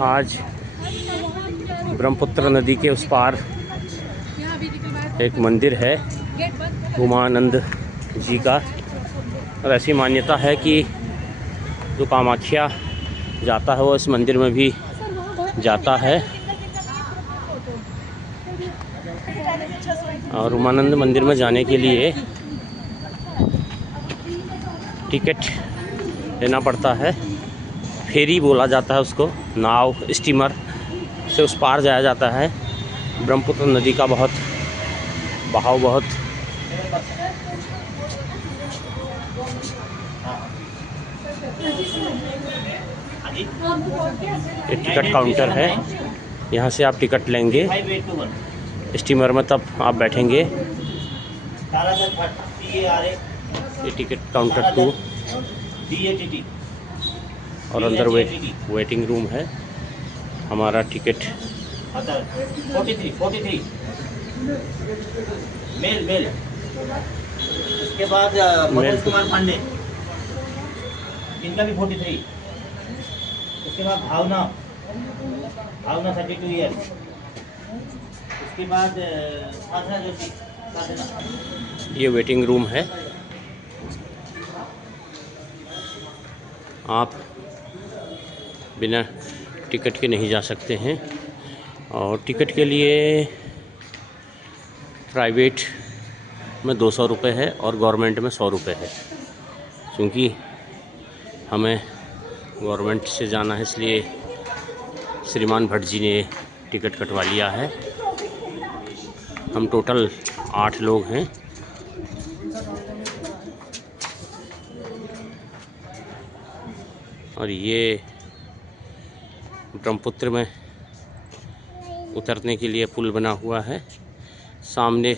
आज ब्रह्मपुत्र नदी के उस पार एक मंदिर है उमानंद जी का। और ऐसी मान्यता है कि जो कामाख्या जाता है वो इस मंदिर में भी जाता है। और उमानंद मंदिर में जाने के लिए टिकट लेना पड़ता है। फेरी बोला जाता है उसको, नाव स्टीमर से उस पार जाया जाता है। ब्रह्मपुत्र नदी का बहाव बहुत ये टिकट काउंटर है, यहाँ से आप टिकट लेंगे स्टीमर में, तब आप बैठेंगे। ये टिकट काउंटर 2 और अंदर वेटिंग रूम है। हमारा टिकट 43 मेल इसके बाद मनोज कुमार पांडे, इनका भी 43। उसके बाद भावना 32 ईयर। उसके बाद साधना जोशी, साधना। ये वेटिंग रूम है। आप बिना टिकट के नहीं जा सकते हैं। और टिकट के लिए प्राइवेट में 200 रुपये है और गवर्नमेंट में 100 रुपये है। क्योंकि हमें गवर्नमेंट से जाना है, इसलिए श्रीमान भट्ट जी ने टिकट कटवा लिया है। हम टोटल 8 लोग हैं। और ये ब्रह्मपुत्र में उतरने के लिए पुल बना हुआ है। सामने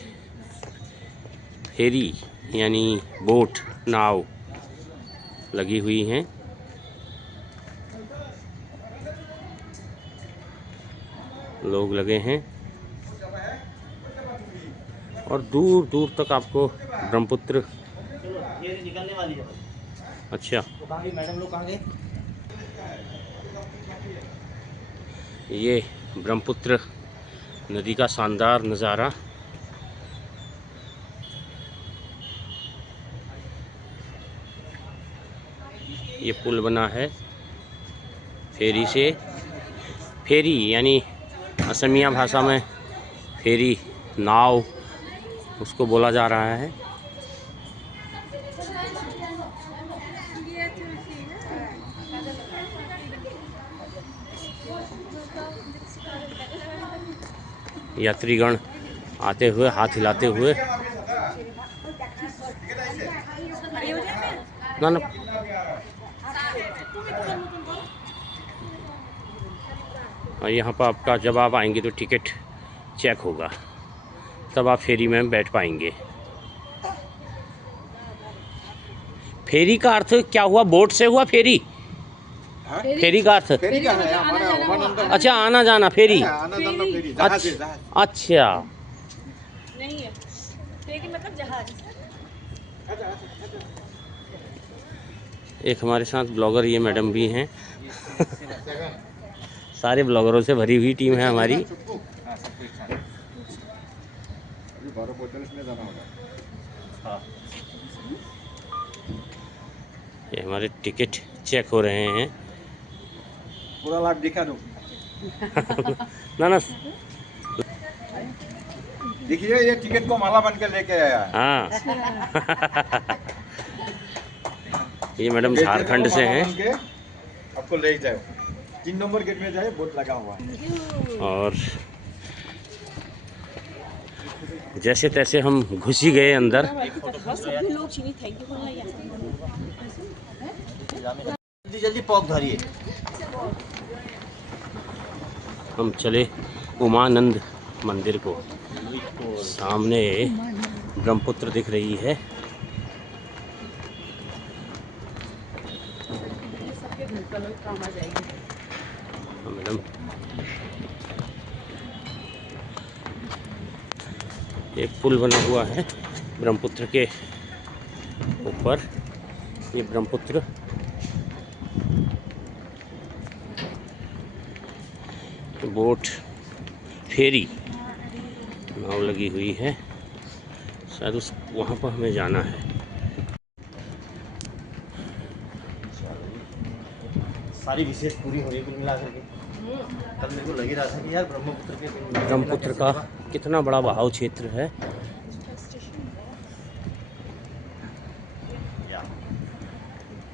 फेरी यानी बोट, नाव लगी हुई हैं। लोग लगे हैं और दूर दूर तक आपको ब्रह्मपुत्र। ये निकलने वाली है। अच्छा, तो कहाँ गई मैडम लोग, कहाँ गए? ये ब्रह्मपुत्र नदी का शानदार नज़ारा। ये पुल बना है फेरी से। फेरी यानी असमिया भाषा में फेरी, नाव उसको बोला जा रहा है। यात्रीगण आते हुए, हाथ हिलाते हुए। ना ना, और यहाँ पर आपका जब आप आएंगे तो टिकट चेक होगा, तब आप फेरी में बैठ पाएंगे। फेरी का अर्थ क्या हुआ? बोट से हुआ फेरी? फेरी का अर्थ? फेरी का है हमारा उमानंद। अच्छा, आना जाना फेरी। आना जाना फेरी, जहाज है, जहाज। अच्छा, नहीं है फेरी मतलब जहाज। एक हमारे साथ ब्लॉगर ये मैडम भी हैं। सारे ब्लॉगरों से भरी हुई टीम है हमारी। ये हमारे टिकट चेक हो रहे हैं। पूरा लाभ दिखा दो। ना ना, देखिए ये टिकट को माला बन के लेके आया। हाँ। ये मैडम झारखंड से हैं। आपको ले जाओ 3 नंबर गेट में जाए, बोर्ड लगा हुआ है। और जैसे तैसे हम घुस ही गए अंदर। जल्दी जल्दी पॉप धरिए। हम चले उमानंद मंदिर को। सामने ब्रह्मपुत्र दिख रही है। मैडम एक पुल बना हुआ है ब्रह्मपुत्र के ऊपर। ये ब्रह्मपुत्र बोट फेरी नाव लगी हुई है, शायद उस वहाँ पर हमें जाना है। सारी विशेष पूरी हो रही कुल मिला करके। कल मेरे को लग ही रहा था कि यार ब्रह्मपुत्र का कितना बड़ा बहाव क्षेत्र है।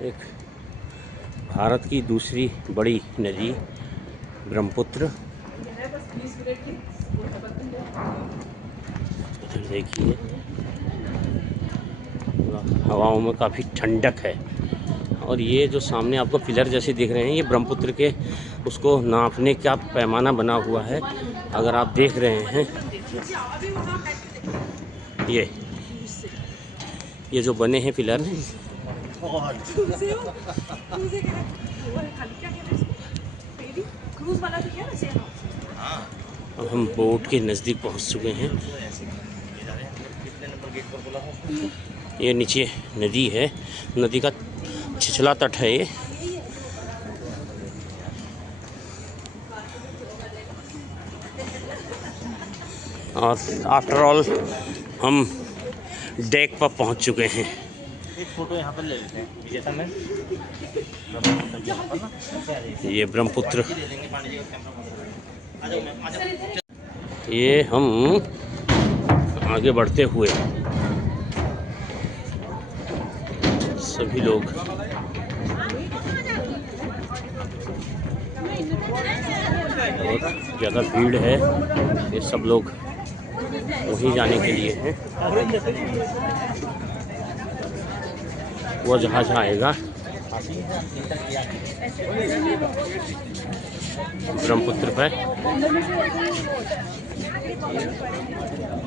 एक भारत की दूसरी बड़ी नदी ब्रह्मपुत्र। इधर देखिए हवाओं में काफ़ी ठंडक है। और ये जो सामने आपको पिलर जैसे दिख रहे हैं, ये ब्रह्मपुत्र के उसको नापने का पैमाना बना हुआ है। अगर आप देख रहे हैं ये जो बने हैं पिलर, अब हम बोट के नज़दीक पहुंच चुके हैं। ये नीचे नदी है, नदी का छिछला तट है ये। और आफ्टर ऑल हम डेक पर पहुंच चुके हैं। एक फोटो यहाँ पर ले लेते हैं विजेता में। ये ब्रह्मपुत्र, ये हम आगे बढ़ते हुए सभी लोग बहुत ज़्यादा भीड़ है, ये सब लोग वहीं जाने के लिए हैं। वो जहाज आएगा ब्रह्मपुत्र पर,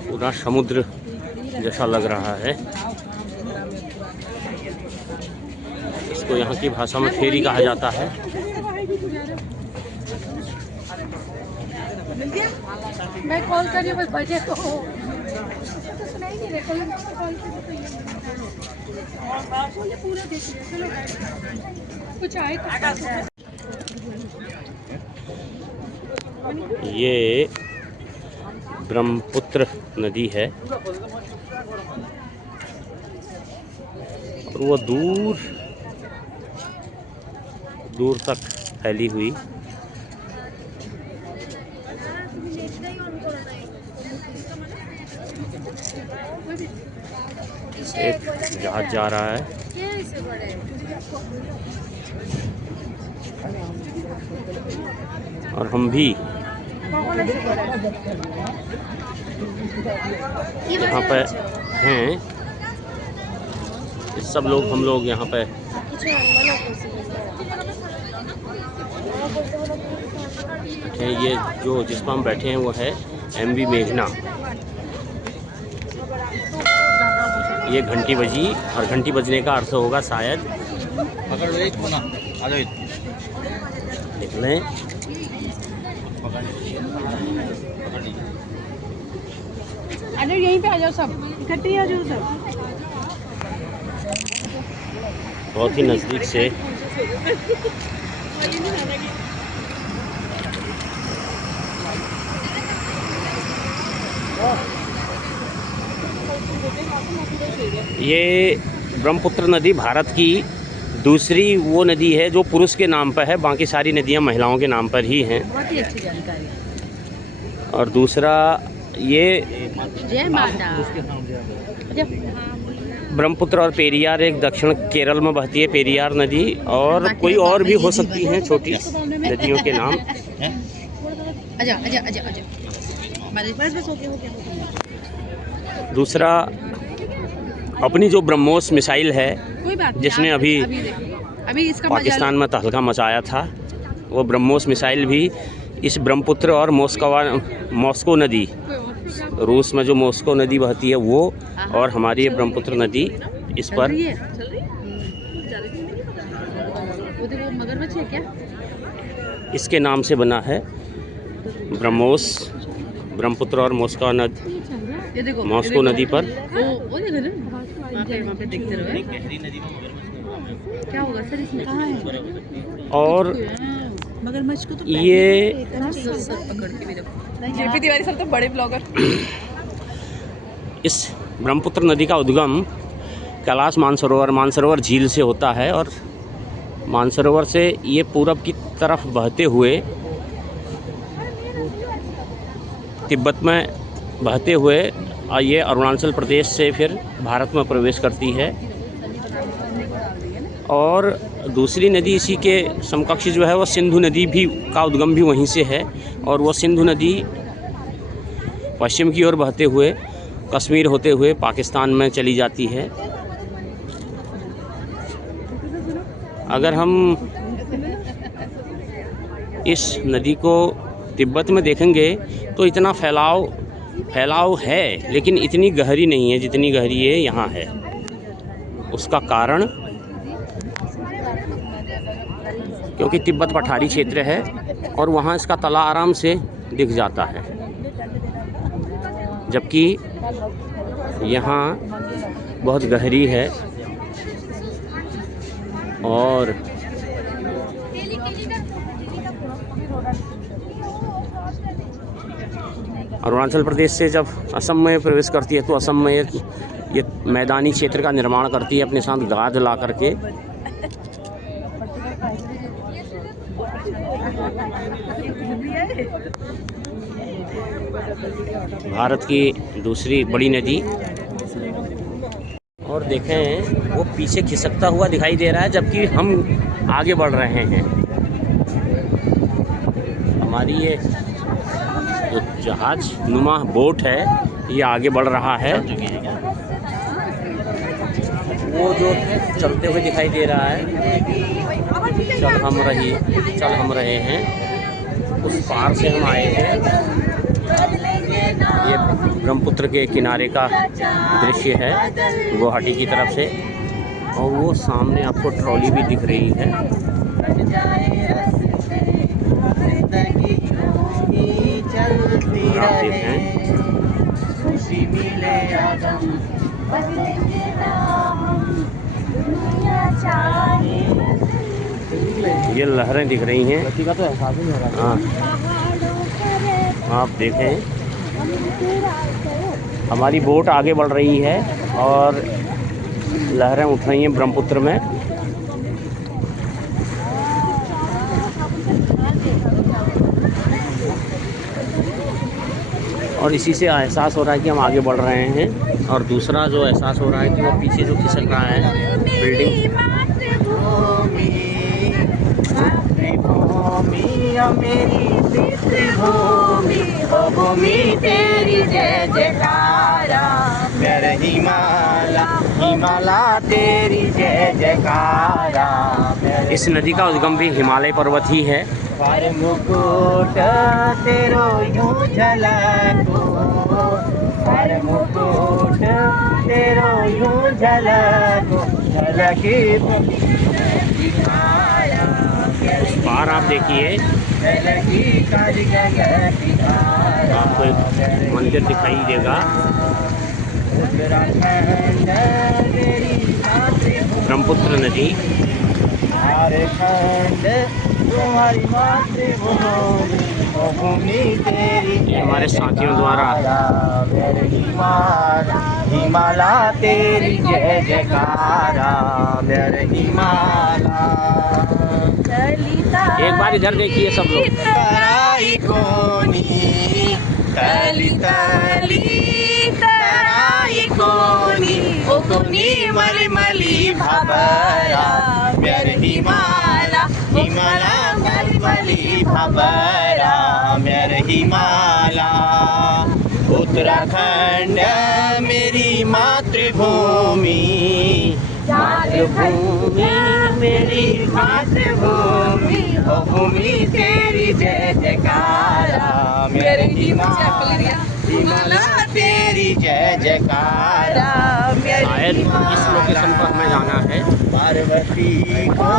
पूरा समुद्र जैसा लग रहा है। इसको यहाँ की भाषा में फेरी कहा जाता है। मैं कॉल कर रही हूँ, बस बजे तो सुनाई नहीं रहा। कॉल पूरा देखिए, चलो कुछ आए तो। ये ब्रह्मपुत्र नदी है और वो दूर दूर तक फैली हुई। एक जहाज जा रहा है। और हम भी यहाँ पे हैं, सब लोग हम लोग यहाँ पे ये जो जिस पर हम बैठे हैं वो है MV मेघना। ये घंटी बजी और घंटी बजने का अर्थ होगा शायद निकलें। अरे यहीं पे आ जाओ, सब इकट्ठे आ जाओ सब। बहुत ही नज़दीक से ये ब्रह्मपुत्र नदी भारत की दूसरी वो नदी है जो पुरुष के नाम पर है, बाकी सारी नदियां महिलाओं के नाम पर ही हैं। बहुत ही अच्छी जानकारी। और दूसरा ये जय माता। ब्रह्मपुत्र और पेरियार एक दक्षिण केरल में बहती है पेरियार नदी, और कोई और भी हो सकती हैं छोटी नदियों के नाम। आजा आजा आजा आजा, बस बस हो गया। दूसरा अपनी जो ब्रह्मोस मिसाइल है कोई बात नहीं, जिसने अभी इसका पाकिस्तान में तहलका मचाया था, वो ब्रह्मोस मिसाइल भी इस ब्रह्मपुत्र और मॉस्को नदी, रूस में जो मॉस्को नदी बहती है वो, और हमारी ये ब्रह्मपुत्र नदी इस पर मगरमच्छ है क्या? इसके नाम से बना है ब्रह्मोस, ब्रह्मपुत्र और मॉस्को नदी। ये देखो मॉस्को नदी पर। वो देखो ना वहाँ पे देखते रहो। गहरी नदी में मगरमच्छ क्या होगा सर इसमें? कहाँ है और मगरमच्छ को? तो ये सर पकड़ के भी रखो। जेपी तिवारी सर तो बड़े ब्लॉगर। इस ब्रह्मपुत्र नदी का उद्गम कैलाश मानसरोवर झील से होता है और मानसरोवर से ये पूरब की तरफ बहते हुए तिब्बत में बहते हुए ये अरुणाचल प्रदेश से फिर भारत में प्रवेश करती है। और दूसरी नदी इसी के समकक्ष जो है वो सिंधु नदी भी का उद्गम भी वहीं से है और वो सिंधु नदी पश्चिम की ओर बहते हुए कश्मीर होते हुए पाकिस्तान में चली जाती है। अगर हम इस नदी को तिब्बत में देखेंगे तो इतना फैलाव है, लेकिन इतनी गहरी नहीं है जितनी गहरी ये यहाँ है। उसका कारण क्योंकि तिब्बत पठारी क्षेत्र है और वहाँ इसका तला आराम से दिख जाता है, जबकि यहाँ बहुत गहरी है। और अरुणाचल प्रदेश से जब असम में प्रवेश करती है तो असम में ये मैदानी क्षेत्र का निर्माण करती है अपने साथ गाद ला करके। भारत की दूसरी बड़ी नदी। और देखें वो पीछे खिसकता हुआ दिखाई दे रहा है जबकि हम आगे बढ़ रहे हैं। हमारी ये जो जहाज नुमा बोट है ये आगे बढ़ रहा है। वो जो चलते हुए दिखाई दे रहा है, चल हम रहे हैं। उस पार से हम आए हैं। ये ब्रह्मपुत्र के किनारे का दृश्य है गुवाहाटी की तरफ से। और वो सामने आपको ट्रॉली भी दिख रही है। आप देखें ये लहरें दिख रही हैं। का तो एहसास ही नहीं हो रहा। हाँ आप देखें हमारी बोट आगे बढ़ रही है और लहरें उठ रही हैं ब्रह्मपुत्र में। और इसी से एहसास हो रहा है कि हम आगे बढ़ रहे हैं। और दूसरा जो एहसास हो रहा है कि वो पीछे जो खिसक रहा है बिल्डिंग। भूमि तेरी जय जयकारा, मेरे हिमाला तेरी जय जयकारा। इस नदी का उद्गम भी हिमालय पर्वत ही है। पर मुकुट तेरो यूं झलको, पर मुकुट तेरो यूं झलको, झलकी पार आप देखिए आपको एक मंदिर दिखाई देगा। ब्रह्मपुत्र नदी तुम्हारी मातृभूमि तेरी हमारे साथियों द्वारा हिमाला तेरी जय जयकारा, मेरे हिमाला। एक बार इधर देखिए सब लोग। तराई कोनी तली तली तराई कोनी, ओ कोनी मली मली भबरा, मेरे हिमाला मली मली भबरा, मेरे हिमाला। उत्तराखंड मेरी मातृभूमि, मातृभूमि मेरी मातृभूमि, ओ भूमि तेरी जय जयकारा, मेरे हिमाला तेरी जय जयकारा। शायद इस लोकेशन पर हमें जाना है। पार्वती को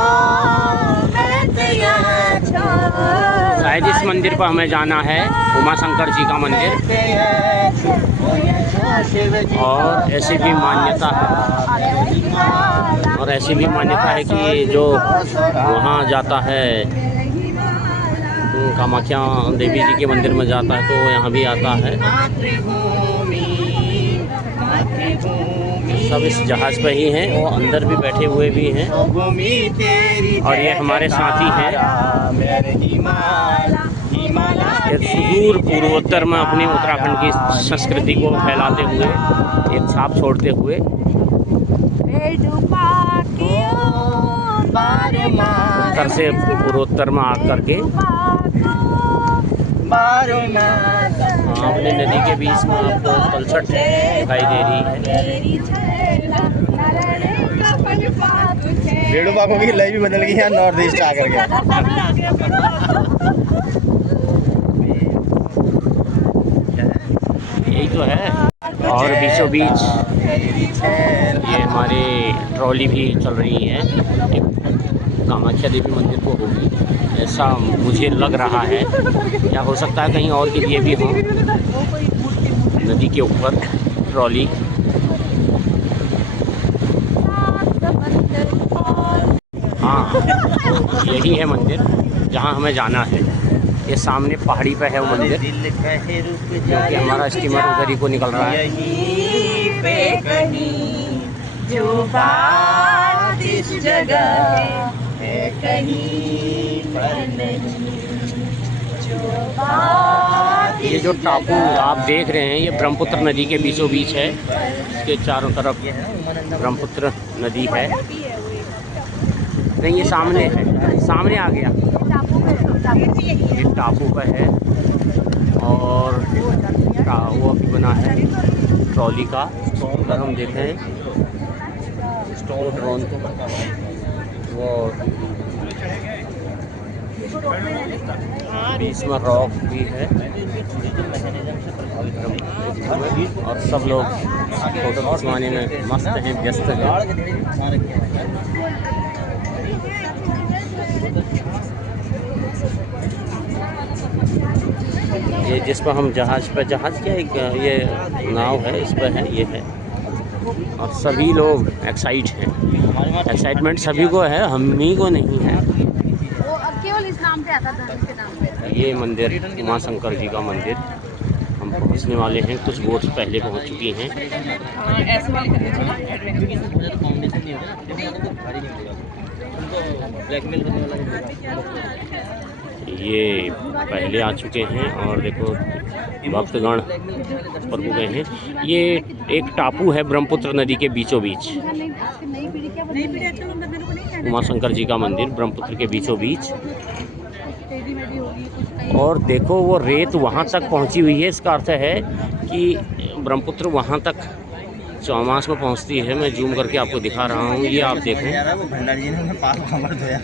मैं तैयार शायद इस मंदिर पर हमें जाना है, उमा शंकर जी का मंदिर। और ऐसी भी मान्यता है कि जो वहाँ जाता है कामाख्या देवी जी के मंदिर में जाता है तो यहाँ भी आता है। सब इस जहाज़ पे ही हैं, वो अंदर भी बैठे हुए भी हैं। और ये हमारे साथी हैं, ये सुदूर पूर्वोत्तर में अपनी उत्तराखंड की संस्कृति को फैलाते हुए, एक छाप छोड़ते हुए। उत्तर से पूर्वोत्तर में आकर के सामने नदी के बीच में आपको तलछट दिखाई दे रही है। बेड़ू बाबू की लाइफ भी बदल गई है नॉर्थ ईस्ट आकर के। यही तो है। और बीचों बीच ये हमारे ट्रॉली भी चल रही है, एक कामाख्या देवी मंदिर को होगी ऐसा मुझे लग रहा है, या हो सकता है कहीं और के लिए भी हो। नदी के ऊपर ट्रॉली। हाँ, यही है मंदिर जहाँ हमें जाना है। ये सामने पहाड़ी पे है वो मंदिर, क्योंकि हमारा स्टीमर उधर ही को निकल रहा है। जो बात इस जगह है कहीं पर नहीं, जो बात ये जो टापू आप देख रहे हैं ये ब्रह्मपुत्र नदी के बीचों बीच है। इसके चारों तरफ ब्रह्मपुत्र नदी है। नहीं, ये सामने है, सामने आ गया। ये टापू पे है और वो अभी बना है ट्रॉली का। अगर हम देखें ड्रोन वो बीच में रॉक भी है और सब लोग फोटो खिंचवाने में मस्त हैं, व्यस्त हैं। ये जिस पर हम जहाज़ क्या एक ये नाव है, इस पर है, ये है। और सभी लोग एक्साइटमेंट सभी को है, हम ही को नहीं है। वो केवल इस नाम पे आता था, इसके नाम पे। ये मंदिर उमा शंकर जी का मंदिर, हम पहुंचने वाले हैं। कुछ बोट्स पहले पहुंच चुकी हैं। ये पहले आ चुके हैं और देखो भक्तगण ऊपर को गए हैं। ये एक टापू है ब्रह्मपुत्र नदी के बीचों बीच, उमा शंकर जी का मंदिर ब्रह्मपुत्र के बीचों बीच। और देखो वो रेत वहाँ तक पहुँची हुई है, इसका अर्थ है कि ब्रह्मपुत्र वहाँ तक चौमास में पहुँचती है। मैं जूम करके आपको दिखा रहा हूँ, ये आप देखें। वो भंडारी जी ने अपना पाप कहाँ पर धोया,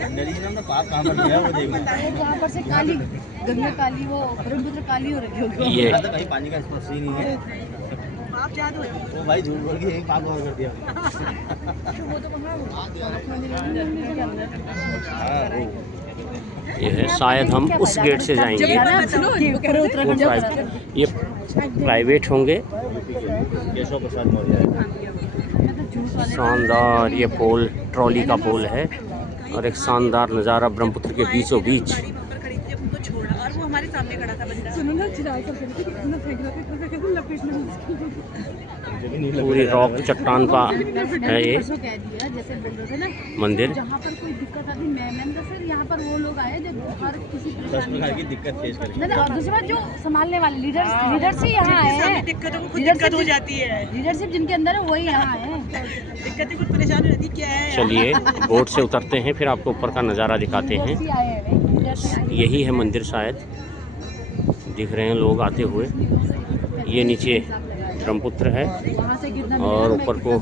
भंडारी जी ने अपना पाप कहाँ पर धोया वो देखो। जहाँ पर से काली गंगा काली, वो ब्रह्मपुत्र काली हो रही होगी। ये भाई पानी का स्पर्श ही नहीं है। वो भाई झूठ बोल के एक पाप और कर दिया। ये है, शायद हम उस गेट से जाएंगे। ये प्राइवेट होंगे। केशव प्रसाद मौर्य शानदार ये पोल, ट्रॉली का पोल है और एक शानदार नज़ारा ब्रह्मपुत्र के बीचों बीच। पूरी रॉक चट्टान का है ये मंदिर। जहाँ पर कोई दिक्कत आती, मैंने कहा सर यहाँ पर वो लोग आए जो हर किसी प्रकार की दिक्कत फेस करेंगे। नहीं, और दूसरी बात जो संभालने वाले लीडर्स ही यहाँ आए हैं। दिक्कत हो जाती है, लीडरशिप जिनके अंदर है वही यहाँ आए हैं। दिक्कतें कुछ परेशानी रहती क्या है। चलिए बोट से उतरते हैं, फिर आपको ऊपर का नज़ारा दिखाते हैं। यही है मंदिर, शायद दिख रहे हैं लोग आते हुए। ये नीचे ब्रह्मपुत्र है और ऊपर को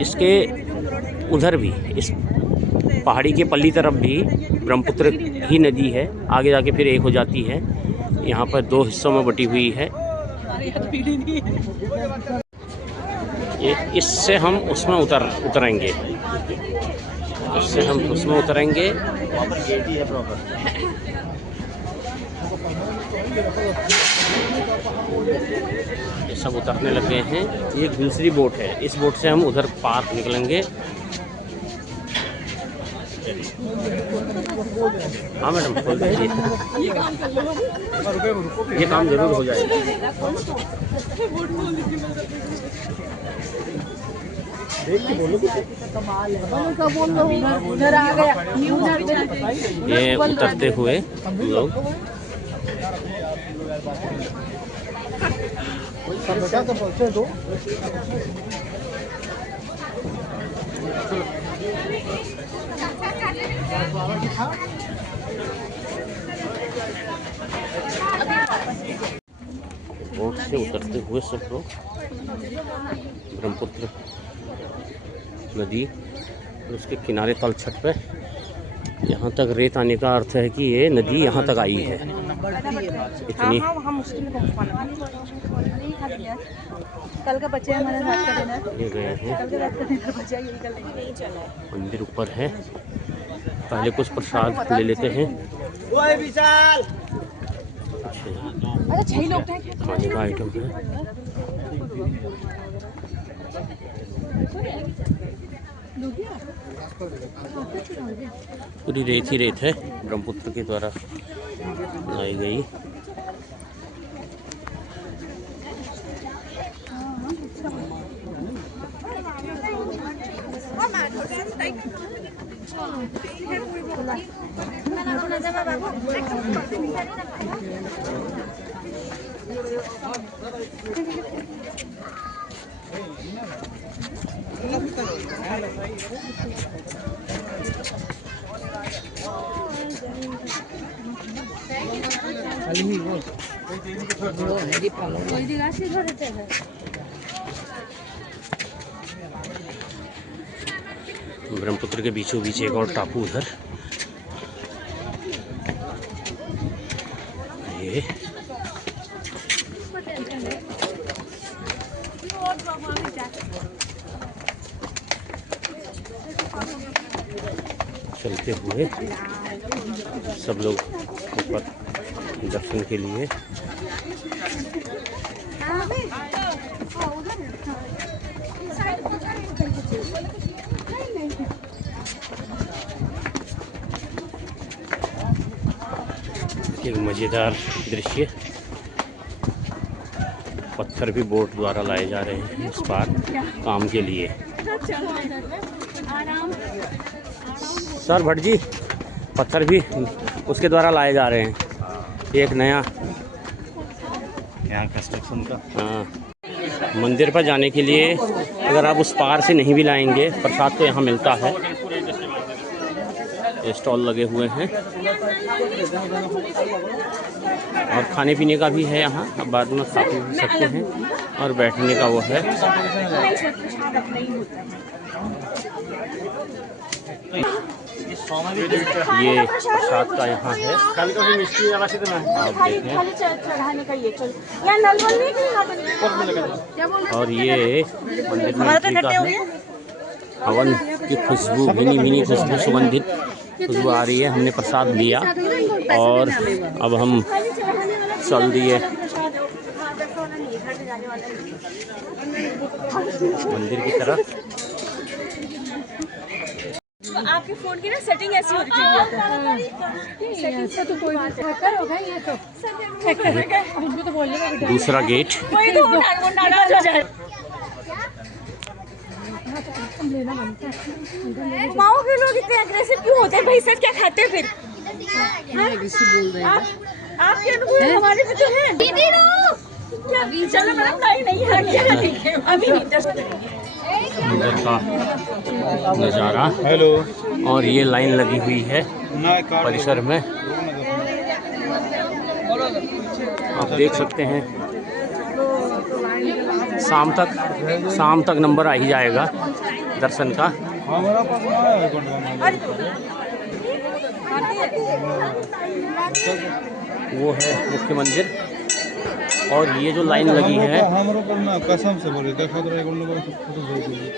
इसके उधर भी, इस पहाड़ी के पल्ली तरफ भी ब्रह्मपुत्र ही नदी है। आगे जाके फिर एक हो जाती है। यहाँ पर दो हिस्सों में बटी हुई है। ये इससे हम उसमें उतरेंगे, इससे हम उसमें उतरेंगे। वहाँ पर गेट ही है प्रॉपर। ये सब उतरने लगे हैं। ये दूसरी बोट है, इस बोट से हम उधर पार निकलेंगे। हाँ मैडम, खोल दीजिए। ये काम जरूर हो जाएगा। ये उतरते हुए लोग बोट से उतरते हुए सब लोग ब्रह्मपुत्र नदी और उसके किनारे तलछट पे यहाँ तक रेत आने का अर्थ है कि ये नदी यहाँ तक आई है। इतनी कल का बच्चे हमारे रात का डिनर, ये गए हैं। कल का रात का डिनर बचा, यही कल नहीं चला है। मंदिर ऊपर है, पहले कुछ प्रसाद ले लेते हैं। अच्छा 6 लोग थे। खाने का आइटम है। पूरी रेत ही रेत है, ब्रह्मपुत्र के द्वारा लाई गई। ब्रह्मपुत्र के बीचों बीच एक और टापू उधर। ये चलते हुए सब लोग ऊपर दर्शन के लिए। एक मज़ेदार दृश्य, पत्थर भी बोट द्वारा लाए जा रहे हैं इस पार काम के लिए। सर भट्ट जी, पत्थर भी उसके द्वारा लाए जा रहे हैं, एक नया यहाँ कंस्ट्रक्शन का। हाँ, मंदिर पर जाने के लिए अगर आप उस पार से नहीं भी लाएंगे, प्रसाद तो यहाँ मिलता है। स्टॉल लगे हुए हैं और खाने पीने का भी है यहाँ, अब बाद में खा पी सकते हैं। और बैठने का वो है। ये प्रसाद का यहाँ है, आप देखें। और ये मंदिर में एंट्री का है। हवन की खुशबू, मिनी मिनी खुशबू, सुगंधित खुशबू आ रही है। हमने प्रसाद लिया और अब हम चल दिए मंदिर की तरफ। आपके फोन की ना सेटिंग ऐसी हो रही है। ऐसा तो कोई हैकर होगा ये तो। उनको तो बोलिएगा बेटा। दूसरा गेट। कोई तो नाराज हो जाए। माओ के लोग इतने अग्रेसिव क्यों होते हैं भाई? सर क्या खाते हैं फिर? आपके अनुभव हमारे में तो है। चलो मैडम, नहीं है अभी अंदर का नज़ारा। हेलो। और ये लाइन लगी हुई है परिसर में, आप देख सकते हैं। शाम तक नंबर आ ही जाएगा दर्शन का। वो है मुख्य मंदिर। और ये जो लाइन लगी है हमरो पर ना कसम से बोले देखो तो एक नंबर फोटो भेज दीजिए।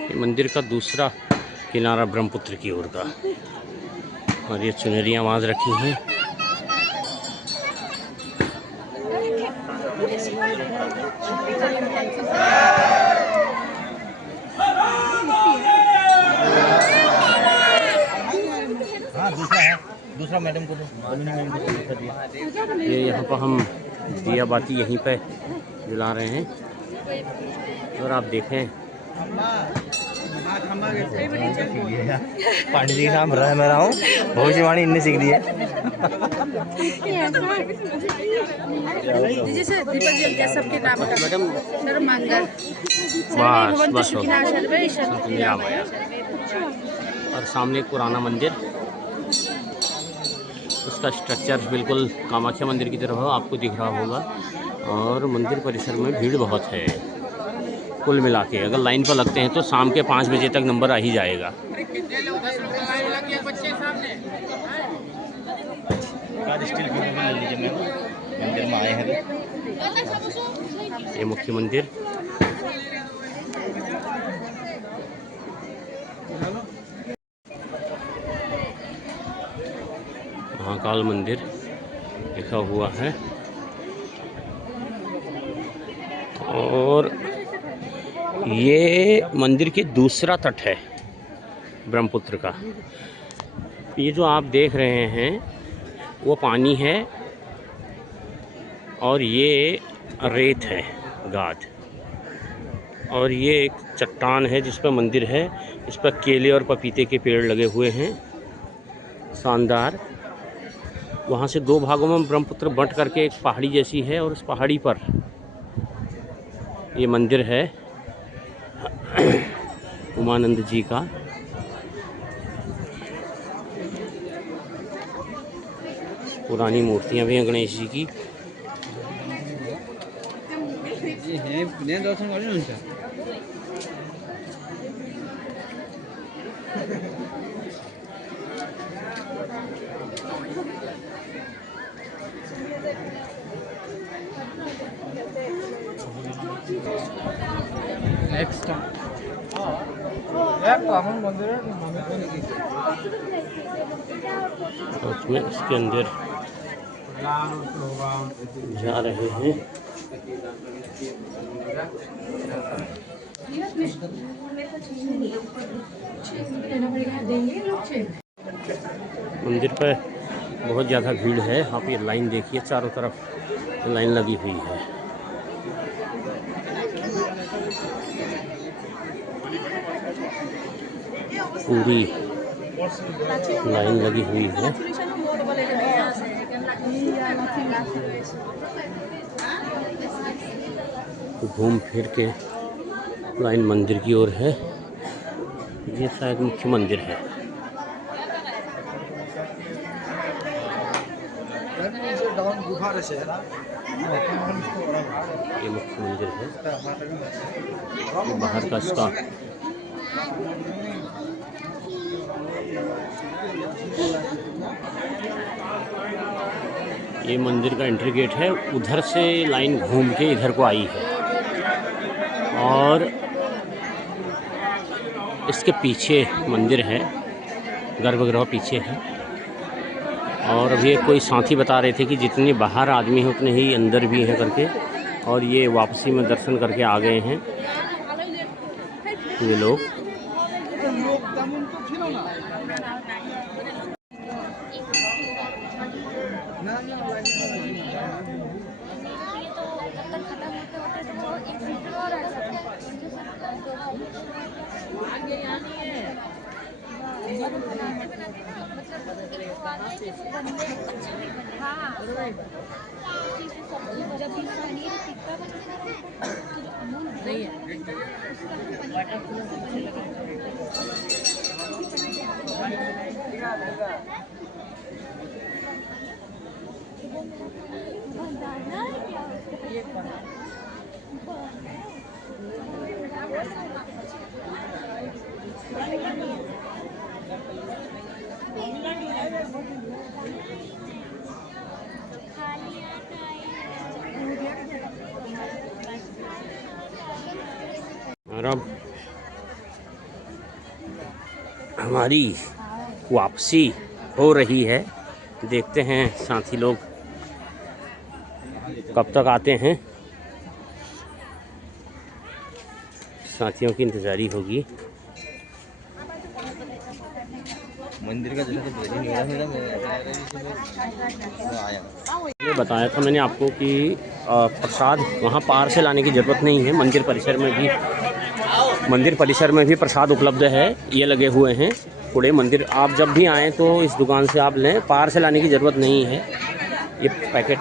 ये मंदिर का दूसरा किनारा ब्रह्मपुत्र की ओर का, और ये चुनरियाँ वहाँ रखी हैं। हाँ दूसरा है, दूसरा मैडम को दो, मैडम को दूसरा दिया। ये यहाँ पर हम दिया बाती यहीं पे जला रहे हैं, और आप देखें पांडे जी का नाम रहा मैं रहा हूँ, भविष्यवाणी इनने सीख दी है। दीपक जल सबके नाम मैडम मंगल बस बस हो गया। और सामने एक पुराना मंदिर, उसका स्ट्रक्चर बिल्कुल कामाख्या मंदिर की तरह आपको दिख रहा होगा, और मंदिर परिसर में भीड़ बहुत है। कुल मिला के अगर लाइन पर लगते हैं तो शाम के 5 बजे तक नंबर आ ही जाएगा। मंदिर में आए हैं ये मुख्य मंदिर, महाकाल मंदिर लिखा हुआ है, और ये मंदिर की दूसरा तट है ब्रह्मपुत्र का। ये जो आप देख रहे हैं वो पानी है, और ये रेत है गाद, और ये एक चट्टान है जिस पर मंदिर है। इस पर केले और पपीते के पेड़ लगे हुए हैं, शानदार। वहाँ से 2 भागों में ब्रह्मपुत्र बंट करके एक पहाड़ी जैसी है, और उस पहाड़ी पर ये मंदिर है उमानंद जी का। पुरानी मूर्तियाँ भी हैं गणेश जी की। और उसमें इसके अंदर जा रहे हैं। मंदिर पर बहुत ज़्यादा भीड़ है। आप ये लाइन देखिए, चारों तरफ लाइन लगी हुई है। पूरी लाइन लगी हुई है। घूम फिर के लाइन मंदिर की ओर है। ये शायद मुख्य मंदिर है। ये मुख्य मंदिर है। ये बाहर का इसका ये मंदिर का एंट्री गेट है। उधर से लाइन घूम के इधर को आई है, और इसके पीछे मंदिर है, गर्भगृह पीछे है। और अभी कोई साथी बता रहे थे कि जितने बाहर आदमी हैं उतने ही अंदर भी हैं करके, और ये वापसी में दर्शन करके आ गए हैं ये लोग। और अब हमारी वापसी हो रही है। देखते हैं साथी लोग कब तक आते हैं। साथियों की इंतज़ारी होगी। मंदिर का जैसा तो नहीं हो रहा ये बताया था मैंने आपको कि प्रसाद वहाँ पार से लाने की ज़रूरत नहीं है। मंदिर परिसर में भी प्रसाद उपलब्ध है। ये लगे हुए हैं पूरे मंदिर। आप जब भी आएँ तो इस दुकान से आप लें, पार से लाने की ज़रूरत नहीं है। ये पैकेट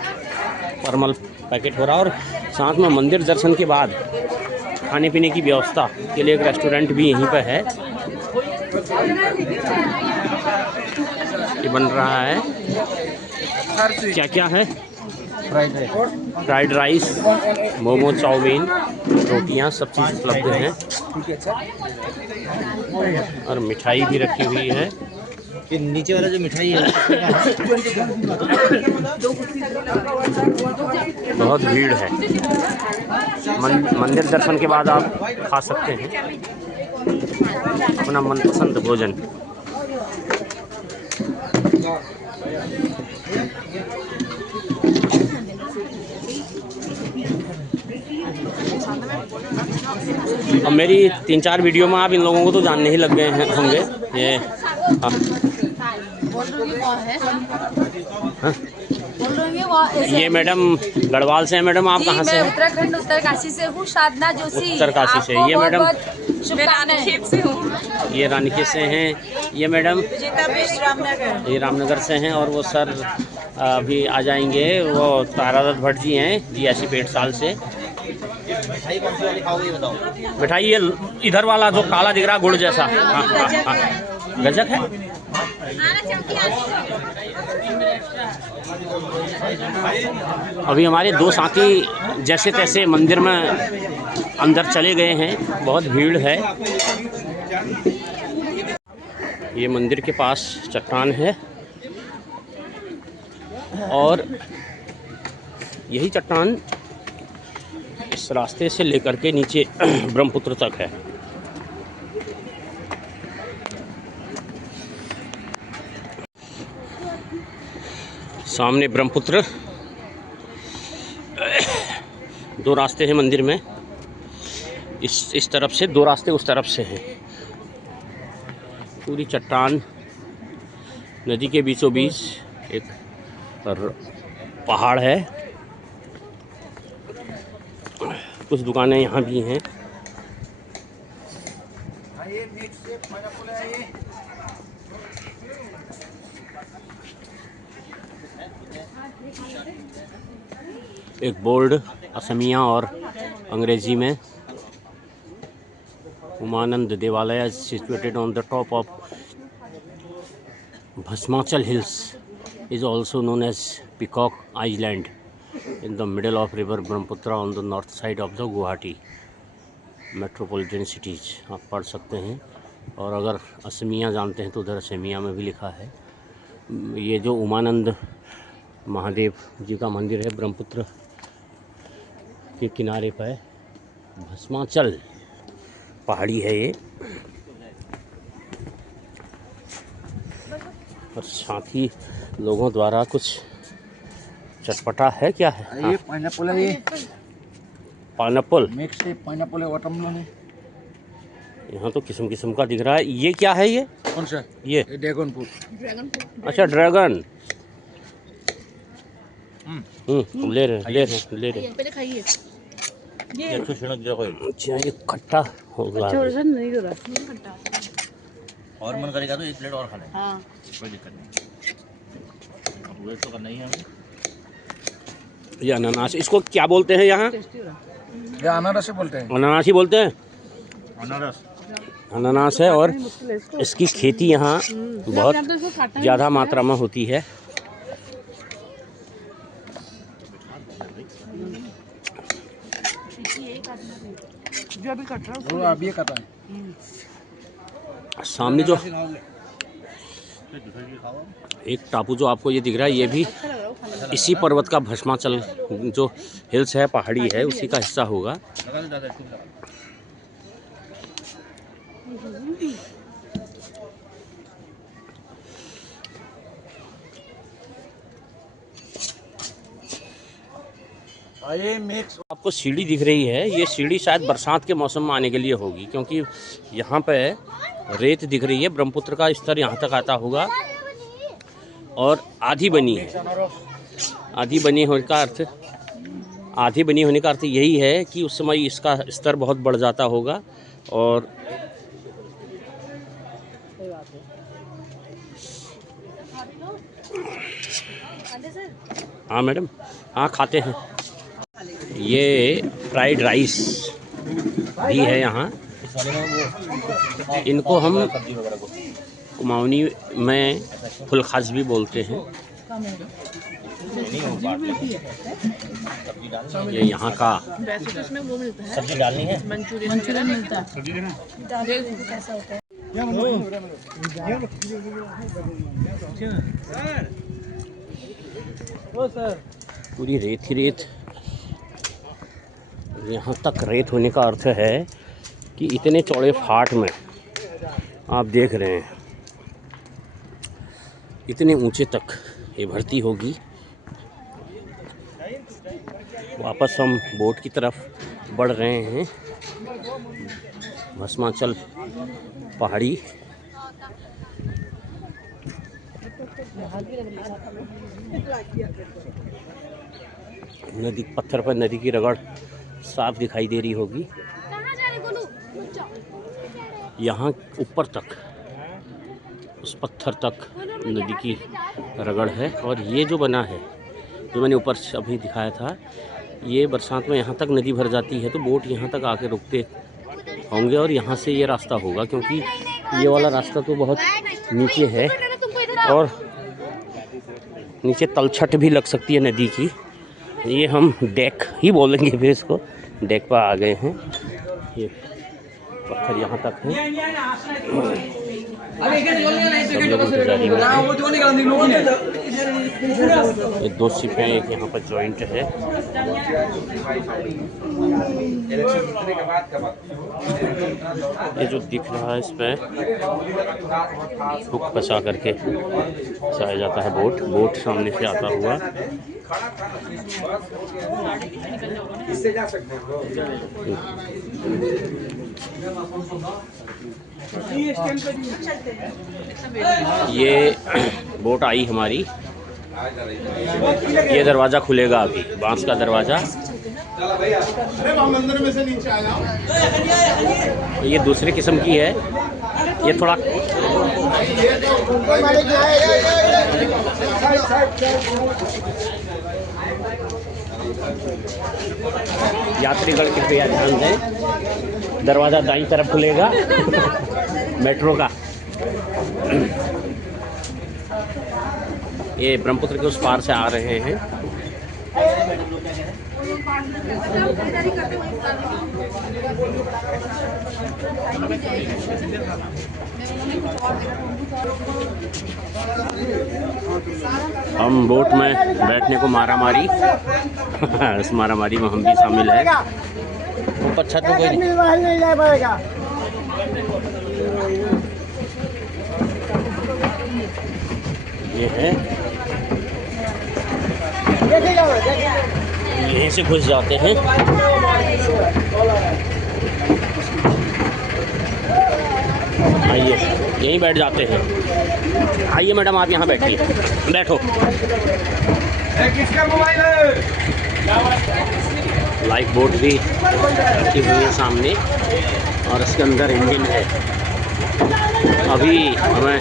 फॉर्मल पैकेट हो रहा है। और साथ में मंदिर दर्शन के बाद खाने पीने की व्यवस्था के लिए एक रेस्टोरेंट भी यहीं पर है। ये बन रहा है। क्या क्या है? फ्राइड राइस, मोमो, चाउमीन, रोटियां, सब चीज़ उपलब्ध हैं। और मिठाई भी रखी हुई है। ये नीचे वाला जो मिठाई है बहुत भीड़ है। मंदिर दर्शन के बाद आप खा सकते हैं अपना मनपसंद भोजन। अब मेरी 3-4 वीडियो में आप इन लोगों को तो जानने ही लग गए हैं होंगे। ये ये मैडम गढ़वाल से हैं। मैडम आप कहाँ से हैं? उत्तराखंड उत्तरकाशी से हूँ, साधना जोशी। उत्तरकाशी से। ये मैडम रानीखेत से हूँ। ये रानीखेत से हैं। ये मैडम ये रामनगर से हैं। और वो सर अभी आ जाएंगे। वो तारादत्त भट्ट जी हैं, 80 साल से। मिठाई कौन सी वाली खाओगे बताओ? मिठाई ये इधर वाला जो काला दिख रहा गुड़ जैसा। हाँ। गजक है। अभी हमारे 2 साथी जैसे तैसे मंदिर में अंदर चले गए हैं। बहुत भीड़ है। ये मंदिर के पास चट्टान है और यही चट्टान इस रास्ते से लेकर के नीचे ब्रह्मपुत्र तक है। सामने ब्रह्मपुत्र। 2 रास्ते हैं मंदिर में। इस तरफ से 2 रास्ते उस तरफ से हैं। पूरी चट्टान नदी के बीचों बीच एक पहाड़ है। कुछ दुकानें यहाँ भी हैं। एक बोर्ड असमिया और अंग्रेजी में, Umananda Devalaya situated on the top of Bhasmachal hills is also known as Peacock Island in the middle of river Brahmaputra on the north side of the Guwahati metropolitan cities। आप पढ़ सकते हैं। और अगर असमिया जानते हैं तो उधर असमिया में भी लिखा है। ये जो उमानंद महादेव जी का मंदिर है ब्रह्मपुत्र के किनारे पर, भस्माचल पहाड़ी है ये। और साथ ही लोगों द्वारा कुछ चटपटा है। क्या है? ये पाइनएप्पल है। ये पाइनएप्पल मिक्स है। पाइनएप्पल है, वाटरमेलन है। यहाँ तो किस्म किस्म का दिख रहा है। ये क्या है? ये कौन सा? ये ड्रैगन फ्रूट। अच्छा, ड्रैगन। ले रहे पहले खाइए। अच्छा, ये खट्टा होगा। नहीं हो रहा। और मन करेगा तो 1 प्लेट और खा लें। हाँ। कोई दिक्कत नहीं। अब वेट तो करना ही है हमें। ये अनानास, इसको क्या बोलते हैं यहाँ? ये अनारस बोलते हैं। अनानास ही बोलते हैं। अनारस अनानास है। और इसकी खेती यहाँ बहुत ज़्यादा मात्रा में होती है। जो अभी कट रहा वो आप ये कर रहे हैं। सामने जो एक टापू जो आपको ये दिख रहा है, ये भी इसी पर्वत का भस्माचल जो हिल्स है, पहाड़ी है, उसी का हिस्सा होगा। आपको सीढ़ी दिख रही है, ये सीढ़ी शायद बरसात के मौसम में आने के लिए होगी, क्योंकि यहाँ पे रेत दिख रही है। ब्रह्मपुत्र का स्तर यहाँ तक आता होगा और आधी बनी है। आधी बनी होने का अर्थ यही है कि उस समय इसका स्तर बहुत बढ़ जाता होगा। और हाँ मैडम, हाँ खाते हैं। ये फ्राइड राइस भी है यहाँ। इनको हम कुमाऊनी में फुलखास भी बोलते हैं। ये यहाँ का सब्जी डालनी है, मंचूरियन मिलता है। कैसा होता है? पूरी रेत ही रेत। यहाँ तक रेत होने का अर्थ है कि इतने चौड़े फाट में आप देख रहे हैं, इतने ऊंचे तक ये भर्ती होगी। वापस हम बोट की तरफ बढ़ रहे हैं। भस्माचल पहाड़ी। नदी, पत्थर पर नदी की रगड़ साफ दिखाई दे रही होगी। यहाँ ऊपर तक, उस पत्थर तक नदी की रगड़ है। और ये जो बना है, जो मैंने ऊपर अभी दिखाया था, ये बरसात में यहाँ तक नदी भर जाती है तो बोट यहाँ तक आके रुकते होंगे और यहाँ से ये रास्ता होगा, क्योंकि ये वाला रास्ता तो बहुत नीचे है और नीचे तलछट भी लग सकती है नदी की। ये हम डेक ही बोलेंगे फिर इसको। डेक पर आ गए हैं। ये पत्थर यहाँ तक है। ये दो शिप हैं, एक यहाँ पर जॉइंट है। ये जो दिख रहा है, इस पे हुक फंसा करके चलाया जाता है बोट। बोट सामने से आता हुआ। इससे जा सकते हैं। ये बोट आई हमारी। ये दरवाज़ा खुलेगा अभी, बांस का दरवाज़ा। ये दूसरे किस्म की है। ये थोड़ा यात्रीगण कृपया ध्यान दें, दरवाज़ा दाईं तरफ खुलेगा मेट्रो का। ये ब्रह्मपुत्र के उस पार से आ रहे हैं। हम बोट में बैठने को मारामारी इस मारामारी में हम भी शामिल हैं। ऊपर छत में कोई नहीं। ये है, यहीं से घुस जाते हैं। आइए, यहीं बैठ जाते हैं। आइए मैडम, आप यहाँ बैठिए, बैठो। किसका मोबाइल है? लाइफ बोट भी रखी हुई है सामने और इसके अंदर इंजन है। अभी हमें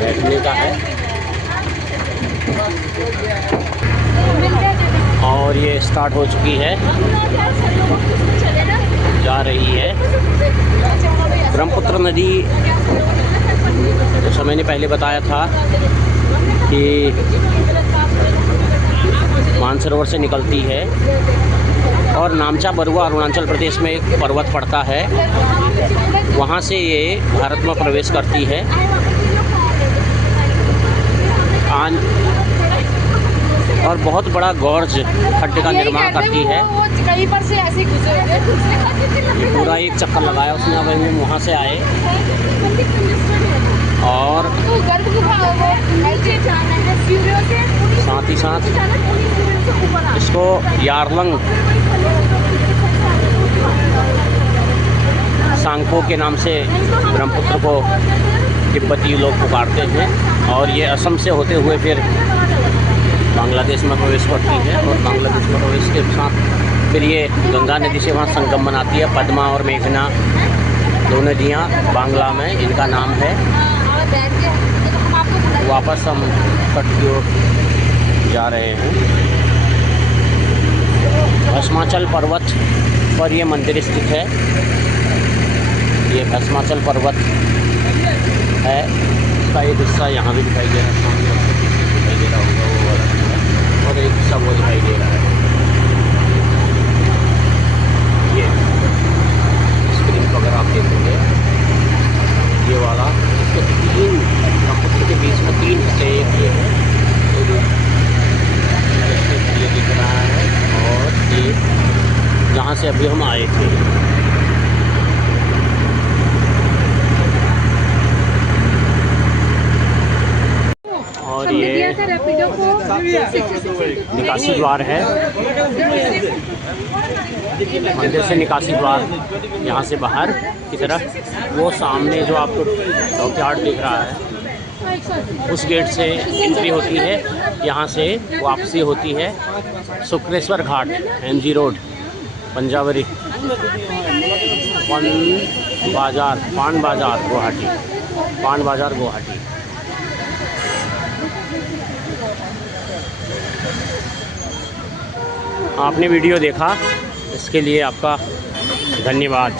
बैठने का है और ये स्टार्ट हो चुकी है, जा रही है। ब्रह्मपुत्र नदी, जैसा मैंने पहले बताया था कि मानसरोवर से निकलती है और नामचा बरुआ अरुणाचल प्रदेश में एक पर्वत पड़ता है, वहाँ से ये भारत में प्रवेश करती है। और बहुत बड़ा गॉर्ज खड्डे का निर्माण करती है। कहीं पर से ऐसे पूरा एक चक्कर लगाया उसने, अब हम वहाँ से आए और साथ ही साथ इसको यारलंग सांगपो के नाम से ब्रह्मपुत्र को तिब्बती लोग पुकारते हैं। और ये असम से होते हुए फिर बांग्लादेश में प्रवेश करती है और बांग्लादेश में प्रवेश के साथ फिर ये गंगा नदी से वहाँ संगम बनाती है। पद्मा और मेघना दो नदियाँ बांग्ला में इनका नाम है। वापस हम तट की ओर जा रहे हैं। भस्माचल पर्वत पर ये मंदिर स्थित है। ये भस्माचल पर्वत है, इसका एक हिस्सा यहाँ भी दिखाई दे रहा है, सामने आपको दिखाई दे रहा होगा वो वाला, और एक हिस्सा वो दिखाई दे रहा है। ये स्क्रीन पर अगर आप देखेंगे ये वाला, इसके 3 ब्रह्मपुत्र के बीच में 3 हिस्से, एक ये है, ये दिख रहा है, और ये जहाँ से अभी हम आए थे। और ये निकासी द्वार है, मंदिर से निकासी द्वार यहाँ से बाहर की तरफ। वो सामने जो आपको डॉकयार्ड दिख रहा है उस गेट से एंट्री होती है, यहाँ से वापसी होती है। शुक्रेश्वर घाट, MG रोड, पंजाबरी, पान बाज़ार गुवाहाटी, पान बाज़ार गुवाहाटी। आपने वीडियो देखा, इसके लिए आपका धन्यवाद।